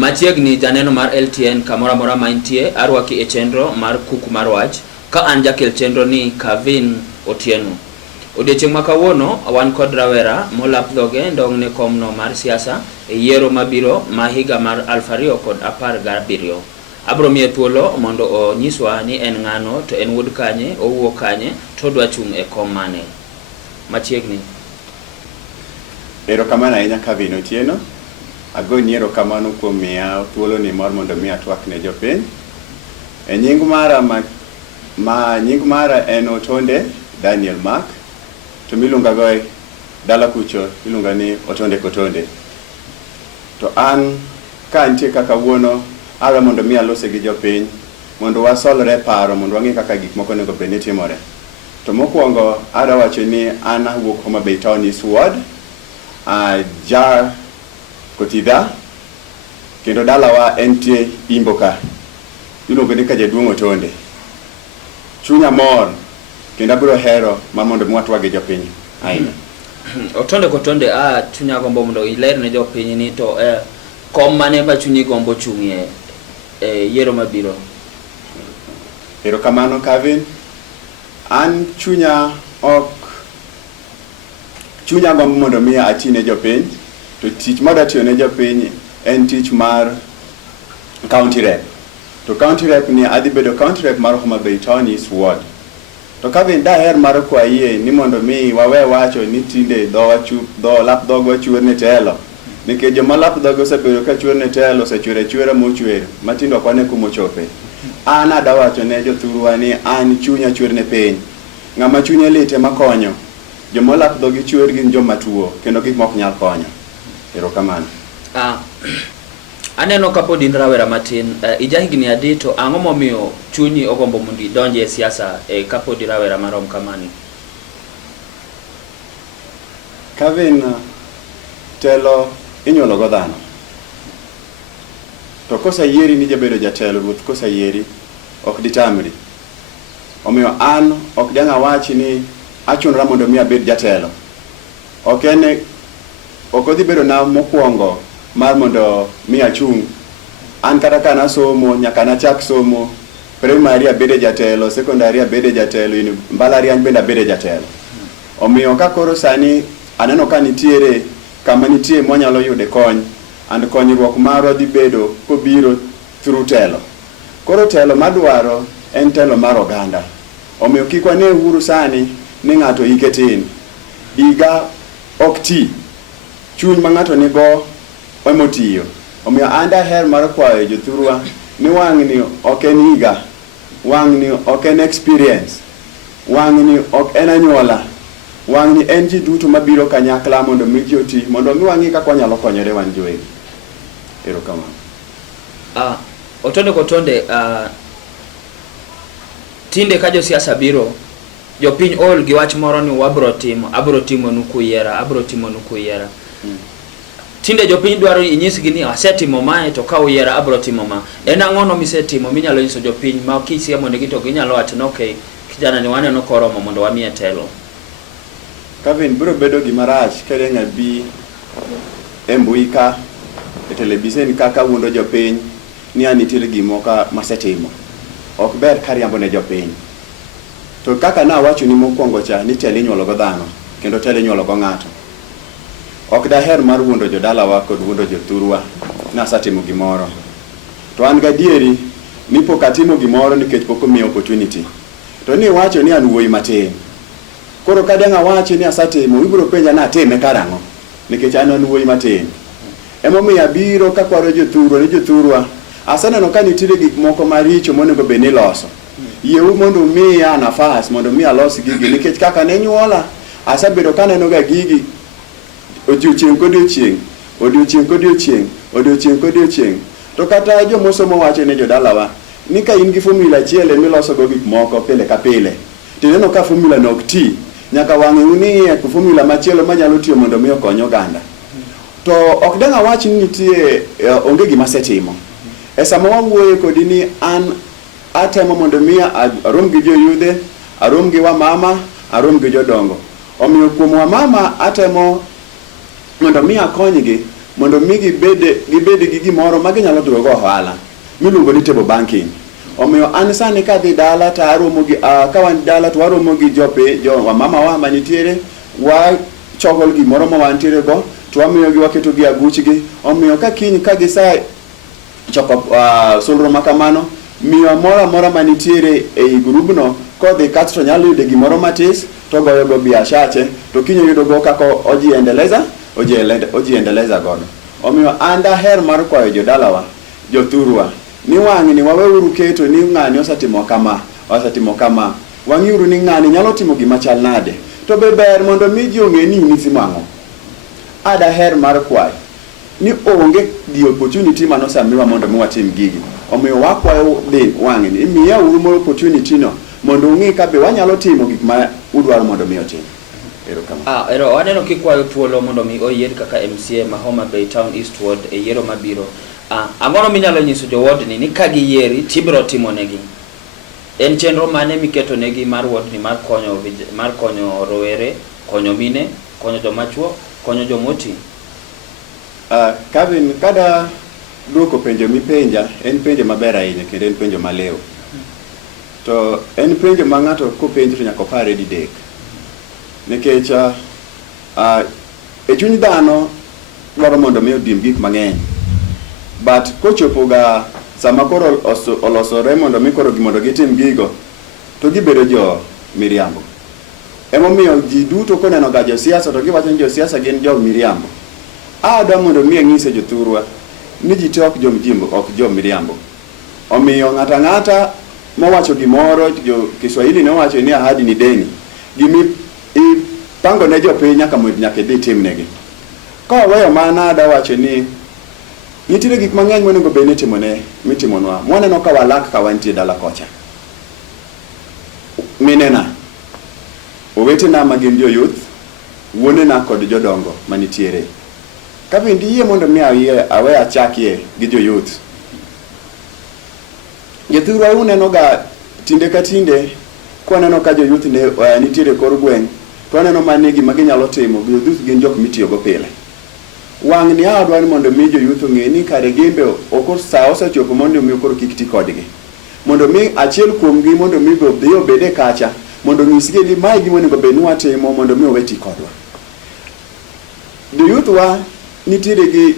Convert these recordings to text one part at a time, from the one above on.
machiegni janeno mar LTN kamora mora maintie arwaki e chenro mar kuku mar wach ka an jakel chenro ni Kavin Otieno. Odiochieng' ma kawuono wan kod rawera molap dhoge ndong' ne komno mar siasa e yiero mabiro ma higa mar 2017. Abro miye thuolo mondo onyiswa ni en ng'ano to en wuod kanye, owuok kanye, to dwa chung' e kom mane. Machiegni. Erokamano ahinya Kavin Otieno. Agoni erokamano kuom miya thuolo ni mar mondo mi atwak ne jopiny. E nying mara en Otonde Daniel Mark. To milunga go dala kucho milunga ni Otonde Kotonde. To an ka antie kaka wuono ara mondo mi alose gi jopiny mondo wasolre paro mondo wang'e kaka gik moko nego bed ni timore. To mokwongo ara wacho ni an awuok Homa Bay Town East Ward, ja Kotidha, kendo dalawa entie Imboka. Iluongo ni ka jaduong' Otonde. Chunya mor kendo abiro hero mar mondo mi watwag gi jopiny ahinya. Otonde Kotonde chunya gombo mondo iler ne jopiny ni to kom mane ba chunyi gombo chung'ie yiero mabiro. Erokamano Kavin. An chunya gombo mondo mi ati ne jopiny, to tich ma atiyo ne jopiny en tich mar county rep. To county rep ni adhi bedo county rep mar Homa Bay Town East Ward. To Kavin daher mar kwaye ni mondo mi wawe wacho ni tinde dho lap dhogo chuer ne telo. Nikech joma lap dhogo osebedo ka chuer ne telo osechwere mochwer matindo kwane kumochope. An adawacho ne jothurwa ni an chunya chuer ne piny. Ng'ama chunye lite makonyo. Joma lap dhogi chuer gin joma tuo kendo gik mok nyal konyo. Erokamano. Aneno kapod in rawera matin, ijahigni adi to ang'o momiyo chunyi ogombo mondo idonje e siasa kapod rawera marom kamani? Kavin, telo inyuolo go dhano. To kosayieri ni jabedo jatelo, ruoth kosayieri ok ditamri. Omiyo an ok dang' awachi ni achunra mondo mi abed jatelo. Ok odhi bedo na mokwongo mar mondo mi achung'. An kata kana somo nyaka nachak somo, primary abede jatelo, secondary abede jatelo, mbalariany bende abede jatelo. Omiyo ka koro sani aneno ka nitiere kama nitie mwanyalo yude kony, and konyruok marwa dhi bedo kobiro through telo. Koro telo madwaro en telo mar oganda. Omiyo kik wane uru sani ni ng'ato ike tin. Iga ok ti. Chuny ma ng'ato nigo emotiyo. Omiyo an daher mar kwayo jothurwa ni wang'ni ok en higa, wang'ni ok en experience, wang'ni ok en anyuola, wang'ni en ji duto mabiro kanyakla mondo mi ji oti, mondo mi wang'i kaka wanyalo konyore wan giwegi. Erokamano. Otonde Kotonde, tinde ka jo siasa biro, jopiny ol gi wach moro ni abro timo nuku yiera. Tinde jopiny dwaro inyisgi ni asetimo mae to ka uyiera abro timo ma. En ang'ono misetimo minyalo nyiso jopiny ma kisiemo negi to ginyalo wacho ni okay, kijana ni waneno koromo mondo wamiye telo. Kavin, biro bedo gima rach ka dang' abi e mbui ka e televisen kaka wuondo jopiny ni an nitiere gimoka masetimo. Ok ber ka riambo ne jopiny. To kaka nawacho ni mokwongo cha ni telo inyuolo go dhano kendo telo inyuolo go ng'ato. Ok daher mar wuondo jodalawa kod wuondo jothurwa na asatimo gimoro. To an gadieri ni pok atimo gimoro nikech pok omiyo opportunity. To ni wacho ni an wuoyi matin. Koro ka dang' awacho ni asatimo, ibiro penja na atime karang'o nikech an wuoyi matin. Emomiyo abiro ka kwaro jothurwa asaneno ka nitiere gik moko maricho monego bed ni loso. Yeu mondo miya nafas mondo mi alos gigi nikech kaka ne nyuola asabedo kaneno ga gigi odiochieng' kodiochieng'. To kata jomosomo wacho ne jodalawa ni ka in gi formula achiel miloso go gik moko pile ka pile, tineno ka formula no ok ti, nyaka wang'e unie ku formula machielo manyalo tiyo mondo mi okony oganda. To ok dang' awach ni nitie onge gima setimo. E sama wawuoye kodi ni an atemo mondo mi arom gi joyudhe, arom gi wamama, arom gi jodongo. Omiyo kuom wamama atemo mondo mi akonygi mondo mi gibed gi gimoro ma ginyalo duogo ohala miluongo ni table banking. Omiyo an sani kadhi dala to aromo gi ka wan dala to waromo gi jo mama wa manitiere, wa chokol gimoro ma wantiere go to wamiyo gi waketo gi aguchgi. Omiyo ka kiny ka gisa choko solro makamano, miyo mora manitiere ei grubno kodhi kasto nyalo yudo gimoro matis to goyo go biashache to kinyo yudo go kako ojiendeleza godo. Omiyo anda her mar kwayo jodalawa, jothurwa, ni wang'ni waweuru keto ni ng'ani osetimo kama, wang'iuru ni ng'ani nyalo timo gima chal nade, to be ber mondo mi ji ong'e ni nisi mang'o. Ada her mar kwayo ni onge di opportunity manosamiwa mondo mi watim gigi. Omiyo wakwayo din wang'ni imiya uru mo opportunity no mondo ung'i ka be wanyalo timo gik ma udwaro mondo mi otim. Ero waneno kikwayo thuolo mondo mi oyier kaka MCA ma Homa Bay Town Eastward e yiero mabiro. Ang'ono minyalo nyiso jowodni ni ka giyieri tibiro timo negi. En chenro mane miketo negi mar wodni mar konyo rowere, konyo mine, konyo jomachuo, konyo jomoti? Kevin, kada duoko penjo mipenja, en penjo maber ahinya kendo en penjo maleo. To en penjo ma ng'ato kopenjo to nyaka opare didek. Nikech e chuny dhano dwaro mondo mi odim gik mang'eny. But kochopo ga sama koro olosore mondo mi koro mondo gitim gigo to gibedo jo miriambo. Emomiyo ji duto koneno ga josiasa to giwacho ni josiasa gin jo miriambo. Adwa mondo mi ng'ise jothurwa ni ji te ok jo miriambo. Omiyo ng'ata mowacho gimoro, jo Kiswahili ne wacho ni ahadi ni deni. Gimi ipango ne jopiny nyaka dhi timnegi. Ka waweyo mana ada wacho ni nitiere gik mang'eny monego bed ni mitimonwa. Mwaneno ka walak ka wantie dala kocha. Minena, owetena ma gin jo-youth, wuonena kod jodongo manitiere. Ka bende yie mondo mi awe achakie gi jo-youth. Jothurwa uneno ga tinde ka tinde kwaneno ka jo-youth nitiere kor gweng', to aneno manigi ma ginyalo timo, jo-youth gin jok mitiyogo pile. Wang'ni adwani mondo mi jo-youth ong'e ni kare gimbe sa osechopo mondo mi koro kik ti kodgi. Mondo mi achiel kuomgi mondo mi dhi obede kacha, mondo nyisgi ni mae gima onego bed ni watimo mondo mi owe ti kodwa. Jo-youth wa nitiere gi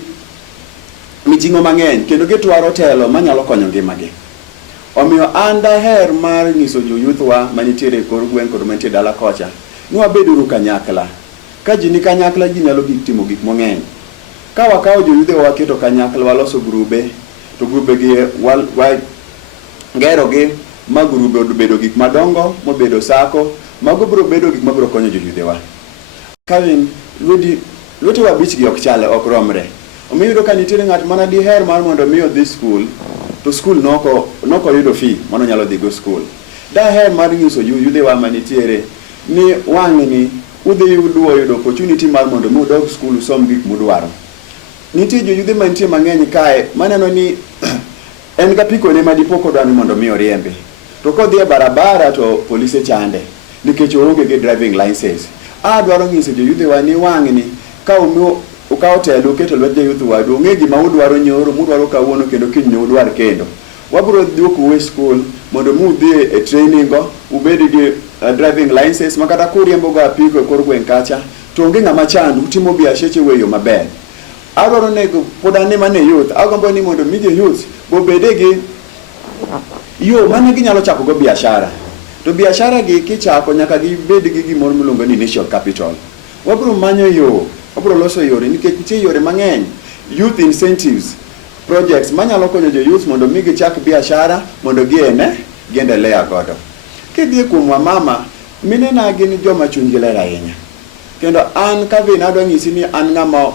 mijing'o mang'eny kendo gitwaro telo manyalo konyo ngimagi. Omiyo an daher mar nyiso jo-youth wa manitiere e kor gweng' kod manitiere dala kocha ni wabeduru kanyakla. Ka ji ni kanyakla ji nyalo timo gik mang'eny. Ka wakawo jo-youth wa waketo kanyakla, waloso grube, to grube gi gero gi ma grube obedo gik madongo, mobedo sako, mago biro bedo gik mabiro konyo jo-youth wa. Kevin, lwete wa bich gi ok chale, ok romre. Omiyo yudo ka nitiere ng'at mana diher mar mondo mi odhi skul, to skul noko yudo fee mano nyalo dhi go skul. Daher mar nyiso youth wa manitiere ni wang'ni udhi yudo opportunity mar mondo mi udog skul usom gik mudwaro. Nitie jo-youth mantie mang'eny kae maneno ni en ga pikone madipo kodwa ni mondo mi oriembe. To kodhi e barabara to polise chande nikech oonge gi driving license. Adwaro nyiso jo-youth wa ni wang'ni ka ukawo telo uketo lwet jo-youth wa ong'e gima udwaro nyoro, mudwaro kawuono kendo kiny ne udwar kendo. Wabiro duoku we skul mondo mu dhi e training go, ubed gi driving license makata kuriembo ga apiko e kor gweng' kacha to onge ng'ama chandu, utimo biasheche weyo maber. Adwaro nego podane mane youth, agombo ni mondo mi jo-youth bobede gi yo mane ginyalo chako go biashara. To biashara gi kichako nyaka gibed gi gimoro miluongo ni initial capital. Wabiro manyo yo, wabiro loso yore nikech nitie yore mang'eny, youth incentives projects manyalo konyo jo-youth mondo mi gichak biashara mondo giendelea godo. Kidhi kuom wamama, minena gin joma chunygi ler ahinya. Kendo an Kevin adwa nyisi ni an ng'ama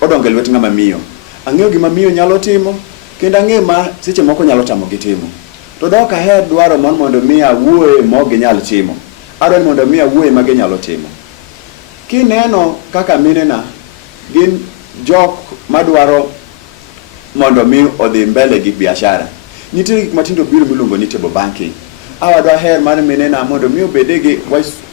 odongo e lwet ng'ama miyo. Ang'eyo gima miyo nyalo timo kendo ang'eyo ma seche moko nyalo tamo gi timo. To dok aher dwaro mondo mi awuoye ma ok ginyal timo. Adwaro mondo mi awuoye ma ginyalo timo. Kineno kaka minena gin jok madwaro mondo mi odhi mbele gi biashara. Nitie gik matindo biro miluongo ni table banking. Awadwa her mar minena mondo mi obede gi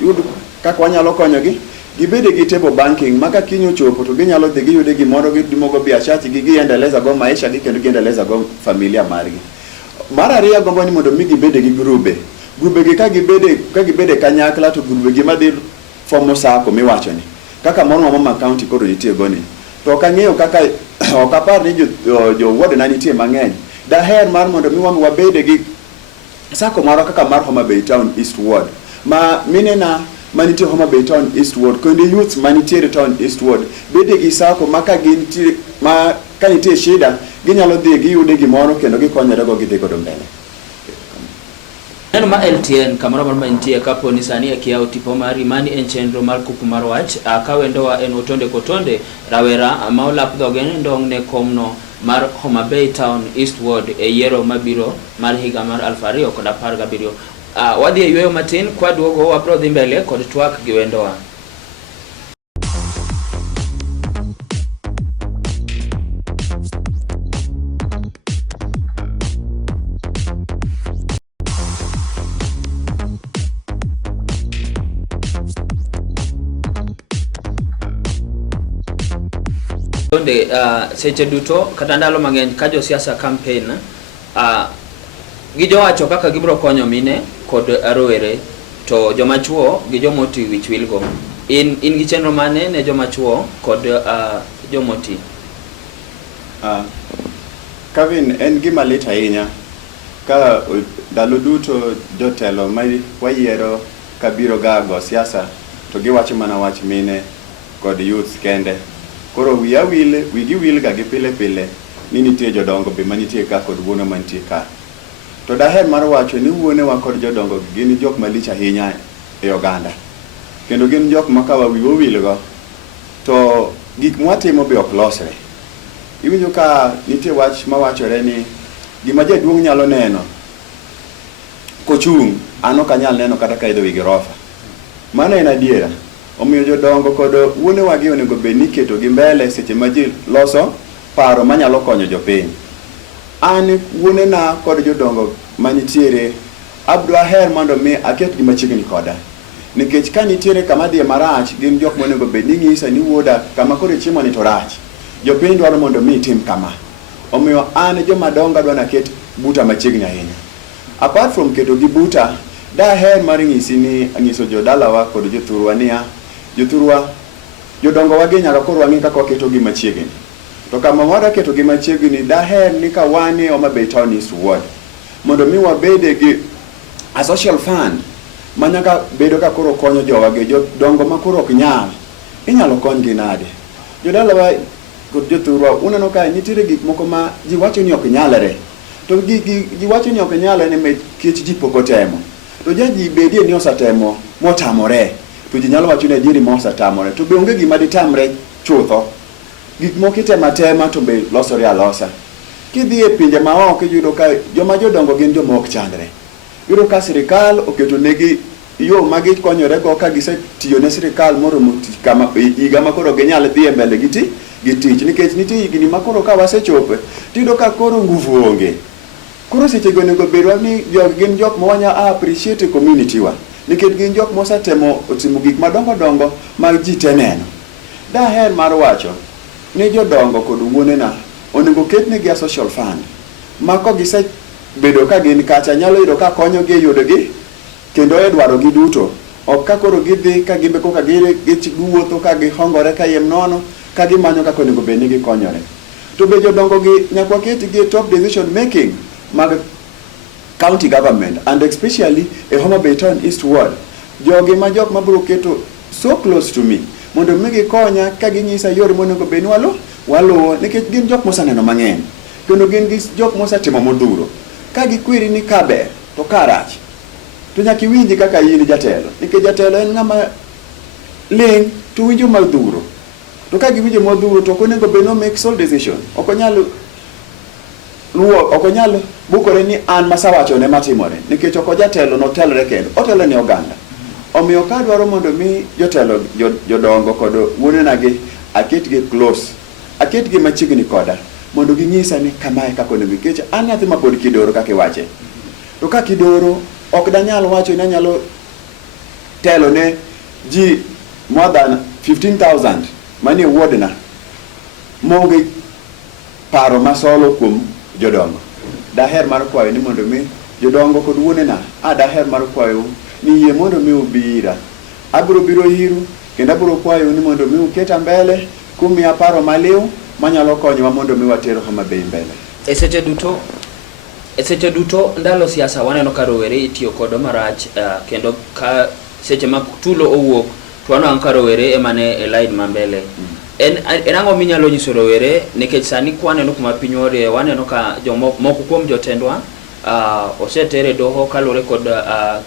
yud kaka wanyalo konyogi gibede gi table banking maka kinyo chopo to ginyalo dhi giyude gimoro gitimogo biashara gi giendeleza go maisha gi kendo giendeleza go familia margi. Mar ariyo gombo ni mondo mi gibede gi grube gi ka gibede kanyakla to grube gi madhi fomo sako miwacho ni kaka moro Mama County koro nitie goni to kang'eyo kaka okapar ni jo ward na nitie mang'eny daher mar mondo mi wabede gi sako moro kaka mar Homa Bay Town East Ward ma minena manitie Homa Bay Town East Ward kendo youth manitie Town East Ward bede gi sako maka gintie ma kanitie shida ginyalo dhi giyude gimoro kendo gikonyore go gidhi godo mbele. Neno ma LTN kamoro mar mantie kapo ni sani e kiao tipo mari mani en chenro mar kuku mar wach kawendowa en otonde kotonde rawera ma olap dhogen ndong ne komno mar Homa Bay Town East Ward e yiero mabiro mar higa mar 2017. Wadhi e yweyo matin kwa duogo wabro dhi mbele kod twak gi wendowa. Donde seche duto kata ndalo mang'eny ka jo siasa campaign gi jowacho kaka gibro konyo mine kod rowere to joma chuo gi jomoti wich wilgo. In gi chenro mane ne joma chuo kod jomoti? Kevin, en gima lit ahinya ka ndalo duto jotelo ma wayiero kabiro go siasa to giwacho mana wach mine kod youth kende. Koro wigi wil ga gi pile ni nitie jodongo be manitie ka kod wuone manitie ka. To daher mar wacho ni wuone wa kod jodongo gin jok malich ahinya e oganda. Kendo gin jok ma ka wiwo wilgo to gik mwatimo be ok losre. Iwinjo ka nitie wach ma wachore ni gima jaduong' nyalo neno kochung' an ok anyal neno kata ka idho wi gorofa. Mano en adiera. Omiyo jodongo kod wuone wagi onego bed ni keto gi mbele seche ma ji loso paro manyalo konyo jopiny. An wuone na kod jodongo manitiere abdwa her mondo mi aket gi machiegni koda. Nikech ka nitiere kama dhie marach gin jok monego bed ni ng'isa ni wuoda kama kore chiemo ni to rach. Jopiny dwaro mondo mi tim kama. Omiyo an joma dongo dwa naket buta machiegni ahinya. Apart from keto gi buta, daher mar ng'iso jodalawa kod jothurwa niya jothurwa jodongo wagi nyaka koro wang'i kaka waketo gi machiegni. To kama wada keto gi machiegni daher ni ka wane Homa Bay Town East Ward mondo mi wabede gi a social fund manyaka bedo ka koro konyo jowagi jodongo ma koro ok nyal inyalo kony gi nade. Jodalawa kod jothurwa uneno ka nitiere gik moko ma ji wacho ni ok nyalre. To ji wacho ni ok nyalre ne kech ji pok otemo. To jaji bedie ni osatemo motamore to ji nyalo wacho ni adieri ma osatamore to be onge gima ditamre chutho. Gik moko itema to be losore alosa. Kidhi e pinje maoko yudo ka joma jodongo gin joma ok chandre. Yudo ka sirikal oketo negi yo ma gikonyore go ka gisetiyo ne sirikal moromo kama higa ma koro ginyal dhi mbele gi tich nikech nitie higni ma koro ka wasechope tiyudo ka koro nguvu onge. Koro seche go nego bedwa ni gin jok ma wanya appreciate community wa nikech gin jok mosetemo timo gik madongo mag ji te neno. Daher mar wacho ni jodongo kod wuone na onego ketnegi a social fund ma ko gise bedo ka gin kacha nyalo yudo ka konyo gi yudo gi kendo e dwaro gi duto ok ka koro gidhi ka gimbe koka giwuotho ka gihongore ka yem nono ka gimanyo ka onego bed ni gikonyore. To be jodongo gi nyakwa ketgi top decision making mag county government and especially a Homa Bay Town East Ward. Jogi ma jok mabro keto so close to me mondo migi konya ka ginyisa yore monego bed ni waluwo nikech gin jok mosaneno mang'eny kendo gin jok mosetimo modhuro ka gikwiri ni kaber to karach to nyaka iwinji kaka in jatelo nikech jatelo en ng'ama ling to winjo modhuro to ka giwinjo modhuro to onego bed no make sole decision ok onyal bukore ni an masawacho ne matimore nikech ok jatelo no telre kendo otelo ne oganda. Omiyo ka dwaro mondo mi jotelo jodongo kod wuone nagi aketgi close aketgi machiegni koda mondo ginyisa ni kamae kaka onego nikech an nyathi ma pod kidoro kaka iwache. To ka kidoro ok danyal wacho ni anyalo telo ne ji more than 15,000 manie wuodna moge paro masolo kuom jodongo. Daher mar kwayo ni mondo mi jodongo kod wuonena daher mar kwayo ni yie mondo mi ubira. Abiro biro iru kendo abiro kwayo ni mondo mi uketa mbele kumiya paro maliw manyalo konyowa mondo mi watero Homa Bay mbele. Seche duto ndalo siasa waneno ka rowere itiyo kod marach kendo ka seche ma tulo owuok to waneno ka rowere emane e line ma mbele. En ang'o minyalo nyiso rowere nikech sani kwaneno kuma piny orie waneno ka moko kuom jotendwa osetere doho kalore kod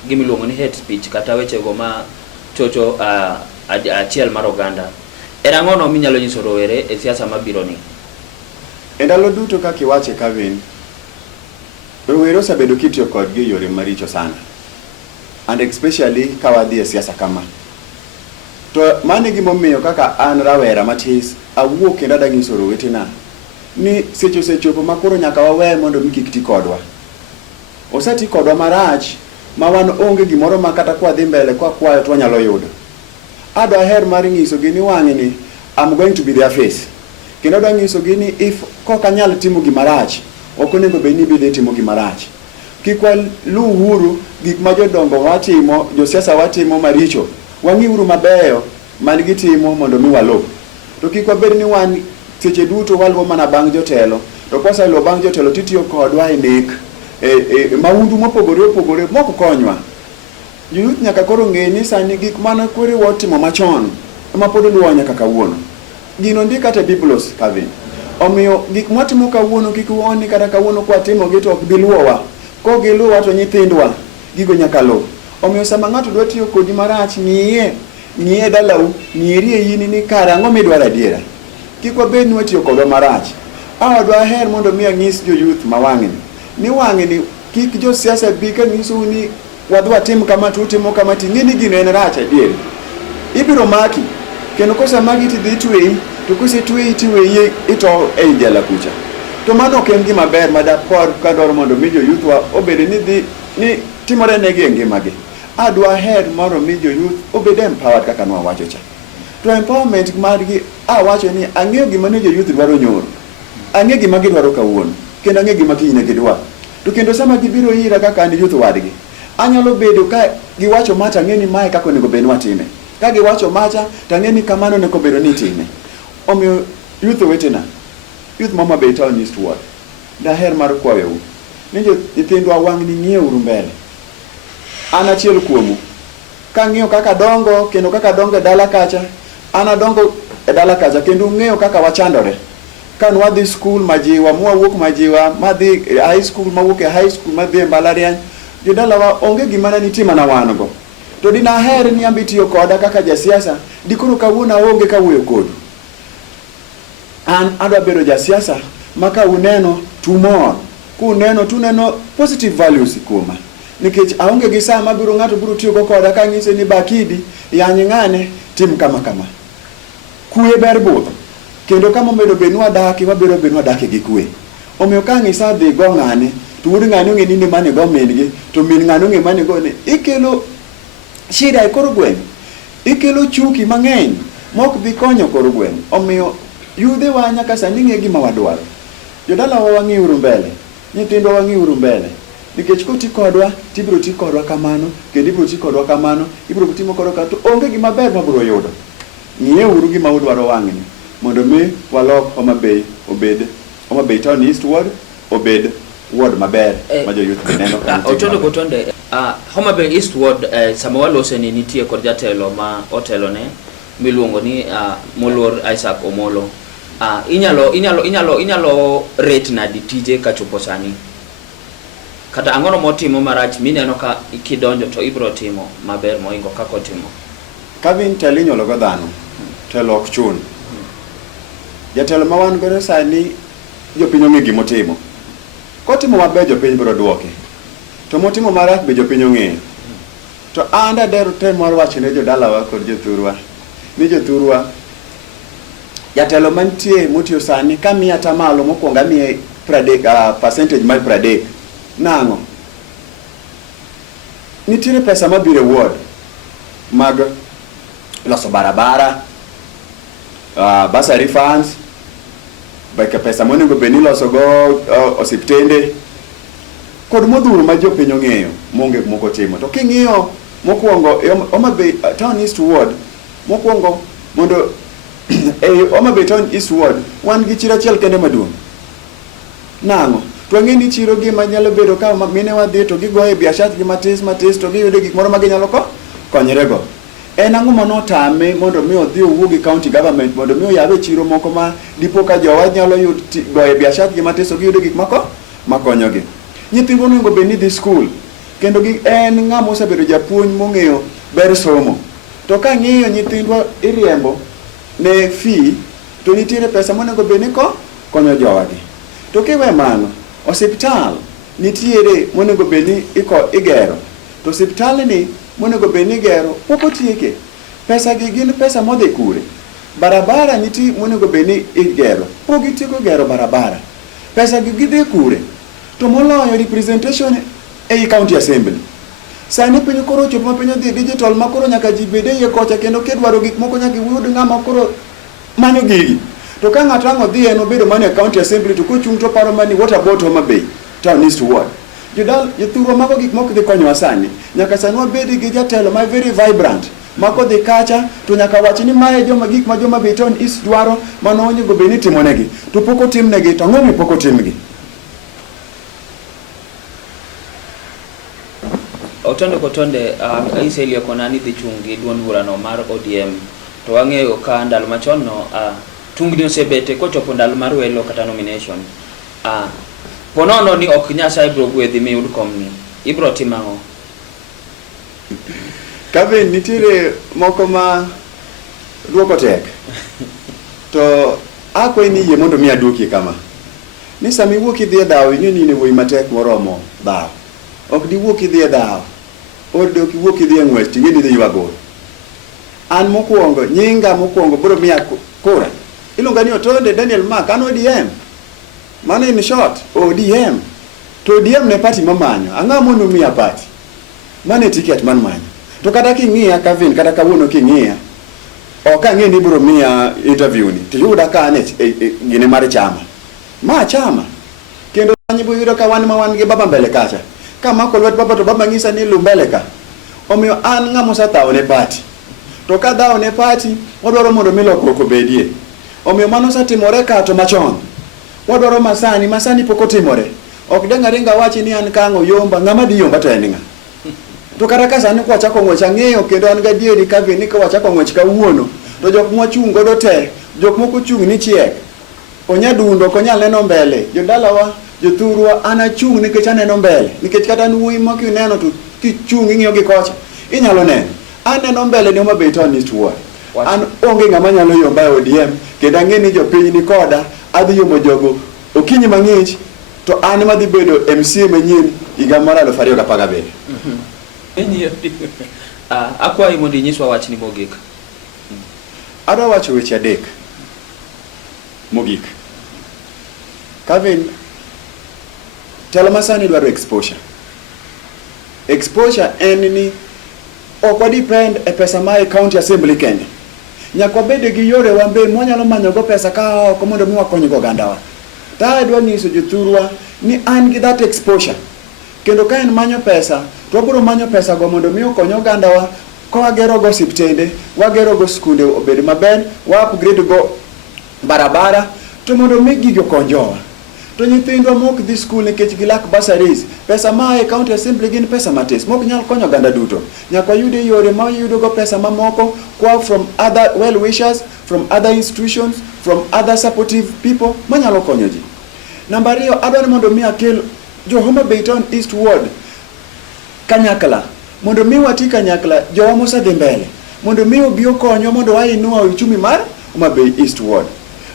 gimiluongo ni hate speech kata wechego ma chocho achiel mar oganda. En ang'o no minyalo nyiso rowere e siasa mabiro ni? E ndalo duto kaka iwache Kevin, rowere osebedo kitiyo kodgi yore maricho sana, and especially kawadhi e siasa kama. To mane gimomiyo kaka an rawera matis awuok kendo adanyiso rowetena ni seche osechopo makoro nyaka wawe mondo mi kik ti kodwa. Oseti kodwa marach ma wan onge gimoro ma kata kwa dhi mbele kwa kwayo to wanyalo yudo. Daher mar nyiso gi ni wang'ni I'm going to be their face. Kendo danyiso gi ni if koka nyal timo gimarach ok onego be ni bide timo gimarach. Kik walu huru gik ma jodongo watimo, josiasa watimo maricho. Wang'iuru mabeyo man gitimo mondo mi walo. To kik wabed ni wan seche duto waluwo mana bang' jotelo, to kwaseluwo bang' jotelo titiyo kodwa e nek maundu mopogore moko konywa. Youth nyaka koro ng'e ni sani gik mana kwere watimo machon ma pod luwo nyaka kawuono. Gino ndi kata Biblos Kevin. Omiyo gik mwatimo kawuono kik uoni kata kawuono kwatimo gi to ok biluwa. Ko giluwa to nyithindwa gigo nyaka lo. Omiyo sama ng'ato dwa tiyo kodi marach ng'iye dalau, ng'irie yini ni kara ang'o midwaro adiera. Kik wabed ni watiyo kodwa marach. Dwa her mondo mi anyis jo youth ma wang'ni kik jo siasa bi ka nyiso ni wadwa tim kama to utimo kama ting'eni gino en rach adier. Ibiro maki kendo kosa magi tidhi tweyi to kose tweyi tiweye ito e jela kucha. To mano ok en gima ber ma dapor kadwaro mondo mi jo youth wa obed ni timore negi e ngimagi. Adwa her moro mi jo youth obed empowered kaka nwawacho cha. To empowerment margi wacho ni ang'eyo gima ne jo youth dwaro nyoro. Ang'eyo gima gidwaro kawuono kendo ang'eyo gima kiny gidwaro. To kendo sama gibiro ira kaka an youth wadgi, anyalo bedo ka giwacho mata ng'eni mae kako nego bed watime. Ka giwacho mata tang'eni kamano nego bedo ni time. Omiyo youth wetena, youth Homa Bay Town Eastward, daher mar kwayo ni nyithindwa wang'ni ng'iyeuru mbele. An achiel kuomu ka ng'iyo kaka dongo kendo kaka dongo e dala kacha, an adongo e dala kacha kendo ng'eyo kaka wachandore. Kan wadhi school majiwa, mwawuok majiwa, madhi high school, mawuok e high school, madhi e mbalariany, jodalawa onge gima ne nitie mana wan go. To dinaher ni ambi tiyo koda kaka jasiasa, dikoro kawuono aonge kawuoyo kodu. An adwa bedo jasiasa maka uneno tumor, kuneno tuneno positive values kuoma. Nikech aonge gi saa mabiro ng'ato biro tiyo koda ka ng'ise ni bakidi yanyi ng'ane tim kama. Kuwe ber budho. Kendo kama medo benwa daki wabiro benwa daki gi kuwe. Omiyo ka ng'isa dhi go ng'ane, to wuod ng'ane ong'e ni mane go min-gi, to min ng'ane ong'e mane go ni ikelo shida e kor gweng'. Ikelo chuki mang'eny mok dhi konyo kor gweng'. Omiyo yudhe wa nyaka sani ng'e gima wadwaro. Jodala wa wang'iuru mbele, nyithindwa wang'iuru mbele. Nikech koti kodwa, tibiro ti kodwa kamano, kendo ibiro ti kodwa kamano, ibiro timo kodwa to onge gima ber mabiro yudo. Ng'iyeuru gima udwaro wang'ni mondo mi walok Homa Bay obed Homa Bay Town Eastward obed ward maber ma jo youth neno ka otondo kotonde Homa Bay Eastward sama walose ni nitie kod jatelo ma otelo ne miluongo ni Moluor Isaac Omolo. Inyalo rate na ditije kachopo sani. Kata ang'ono motimo marach mineno ka ikidonjo to ibro timo maber moingo kako timo. Kevin telinyolo go dhano, telo ok chun. Jatelo ma wan godo sani jopiny ong'e gimotimo. Kotimo maber jopiny biro duoke. To motimo marach be jopiny ong'eyo. To anda dero tem mar wacho ne jodalawa kod jothurwa. Ni jothurwa jatelo mantie motiyo sani ka miya tamalo mokwonga miye percentage mar 30. Nang'o? Nitiere pesa mabiro ward mag loso barabara, bursary funds, beke pesa monego beni loso go osiptende kod modhuro ma jopiny ong'eyo monge moko timo. To king'iyo mokwongo Homa Bay Town East Ward, mokwongo mondo Homa Bay Town East Ward wan gi chiro achiel kende maduong'. Nang'o? To ng'eni chiro gi manyalo bedo ka mine wadhi to gigoye biashara gi matis to giyude gik moro ma ginyalo konyrego. En ang'o manotame mondo mi odhi owuo gi county government mondo mi oyawe chiro moko ma dipo ka jowa nyalo goye biashara gi matis to giyude gik makonyogi. Nyithindo onego bed ni dhi school kendo en ng'ama osebedo japuonj mong'eyo ber somo. To ka ng'iyo nyithindwa iriembo ne fee to nitiere pesa monego bed ni konyo jowagi. To kiwe mano, osiptal nitiere monego bed ni igero. To osiptal ni monego bed ni igero pok otieke. Pesa gi gin pesa modhi kure. Barabara nitie monego bed ni igero. Pok itieko gero barabara. Pesa gi gidhi kure. To moloyo representation ei county assembly. Sani piny koro ochopo ma piny odhi digital ma koro nyaka ji bede iye kocha kendo kidwaro gik moko nyaka iwud ng'ama koro manyo gigi. To ka ng'ato ang' odhi en obedo mana e county assembly to kochung' to paro mani what about Homa Bay Town East Ward. Jothurwa mago gik moko dhi konyowa sani. Nyaka sani wabedi gi jatelo ma very vibrant. Mako dhi kacha to nyaka wach ni mae gik ma Homa Bay Town East dwaro mano onego bed ni timonegi. To pok otimnegi to ang'o mi pok otimgi? Otonde kotonde Israel Konani dhi chungi duond burano mar ODM. To wang'eyo ka ndalo machon no tungni osebete kochopo ndalo mar welo kata nomination. Ponono ni ok Nyasaye biro gwedhi mi yud komni. Ibro timang'o? Kabe nitiere moko ma duoko tek. To akwe ni yie mondo mi aduoki kama. Ni sami wuok idhi e dawo ing'e ni wuoyi matek moromo dawo. Ok di wuok idhi e dawo. Odo ki wuok idhi e ng'wech ting'e ni dhi ywago. An mokwongo nyinga mokwongo biro miya kura. Iluonga ni Otonde Daniel Mark an ODM. Mano in short ODM. To ODM ne party mamanyo. Ang'a mondo miya party. Mane ticket man manyo. To kata king'iya Kavin kata kawuono king'iya ok ang'e ni biro miya interview ni. To yuda ka ane gine mar chama. Ma chama. Kendo anyibo yudo ka wan ma wan gi baba mbele kacha. Kama ko lwet baba to baba ng'isa ni lumbele ka. Omiyo an ng'ama osathawo ne party. To ka dhawo ne party wadwaro mondo mi lokruok obedie. Omiyo mano osetimore ka to machon. Wadwaro masani pok otimore. Ok danga ringa wachi ni an kang'o yomba ng'ama di yomba to en ng'a. To kata ka sani kwa chako ng'wech ang'eyo kendo an gadieri Kavin ni ka wachako ng'wech kawuono to jok mwachung' godo te jok moko chung' ni chiek. Onyadundo konyal neno mbele. Jodalawa jothurwa an achung' nikech aneno mbele. Nikech kata an wuoyi ma kineno to kichung' ing'iyo gi kocha inyalo neno. Aneno mbele ni Homa Bay Town East Ward. An onge ng'ama nyalo yomba e ODM kendo ang'e ni jopiny ni koda adhi yomo jogo okinyi mang'ich to an madhi bedo MCA manyien higa mar 2017. Akwayi mondo inyiswa wachni mogik. Adwa wacho weche adek mogik. Kavin, telo masani dwaro exposure. Exposure en ni ok depend e pesa ma county assembly kende. Nyaka bede gi yore wambe mwanyalo manyo go pesa ka oko mondo mi wakony go gandawa. Ta adwa nyiso jothurwa ni an gi that exposure. Kendo ka en manyo pesa, to biro manyo pesa go mondo mi okonyo gandawa ko wagero go siptende, wagero go skunde obed maber, wa upgrade go barabara to mondo mi gigo konjowa. To nyithindwa mok dhi school nikech gilak bursaries. Pesa ma e county assembly gin pesa matis. Mok nyal konyo ganda duto. Nyaka yude yore ma yudo go pesa mamoko kwa from other well wishers, from other institutions, from other supportive people manyalo konyo ji. Namba 2 adwaro mondo mi akel jo Homa Bay Town East Ward kanyakla. Mondo mi wati kanyakla jo mosedhi mbele. Mondo mi obi okonyo mondo wainua uchumi mar Homa Bay East Ward.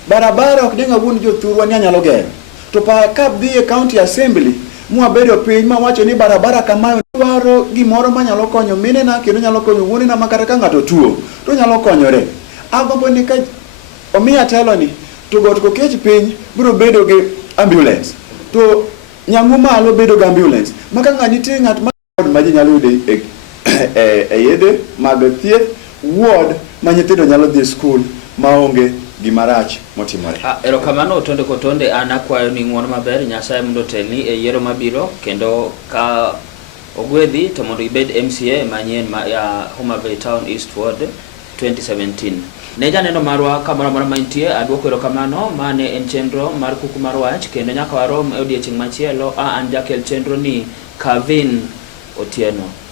Barabara ok denga wuon jothurwa ni anyalo gero. To pa ka dhi e county assembly mwabedo piny ma wacho ni barabara kamayo dwaro gimoro manyalo konyo mine na kendo nyalo konyo wuone na makata ka ng'ato tuo to nyalo konyore. Agombo ni ka omiya telo ni to got ko kech piny biro bedo gi ambulance. To nyangu malo bedo gi ambulance. Maka ng'ani tie ng'at ma ji nyalo yude e yede mag thieth ward ma nyithindo nyalo dhi skul maonge gimarach motimore. Erokamano Otonde Kotonde, an akwayo ni ng'uono maber Nyasaye mondo telni e yiero mabiro, kendo ka ogwedhi to mondo ibed MCA manyien ya Homa Bay Town East Ward 2017. Ne janeno marwa kamoro amora mantie, adwoko erokamano. Mane en chenro mar Kuku mar Wach, kendo nyaka warom e odiechieng' machielo. An jakel chenro ni Kavin Otieno.